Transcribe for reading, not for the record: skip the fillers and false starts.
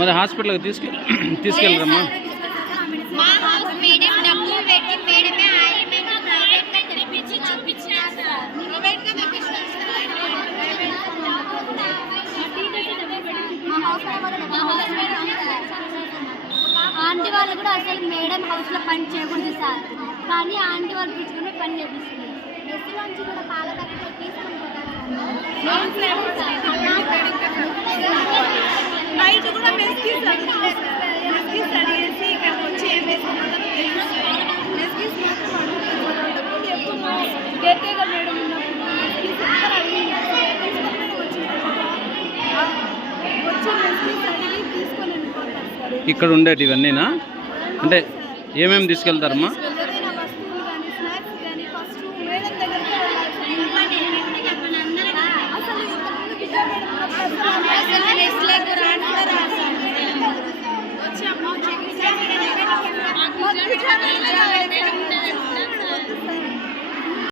మరి హాస్పిటల్కి తీసుకెళ్ళరమ్మా? ఆంటీ వాళ్ళు కూడా అసలు మేడం హౌస్ లో పని చేయకూడదు సార్, కానీ ఆంటీ వాళ్ళు తీసుకుని పని చేపిస్తుంది. ఎస్సీ నుంచి కూడా పాల ప్యాకెట్ తీసుకొని నైట్ కూడా మెస్కి స్టడీ చేసి ఇక్కడికి వచ్చి ఏం వేసుకున్నారో కేర్టేకర్ మేడం ఉన్నప్పుడు వచ్చి మెస్కి స్టడీ తీసుకొని వెళ్ళిపోతారు సార్. ఇక్కడ ఉండేటి ఇవన్నీనా? అంటే ఏమేమి తీసుకెళ్తారమ్మా? వస్తువులు కానీ స్నాక్స్ కానీ ఫస్ట్ మేడం దగ్గరికి వెళ్ళాలి. అసలు ఇంతకుముందు విద్యా మేడం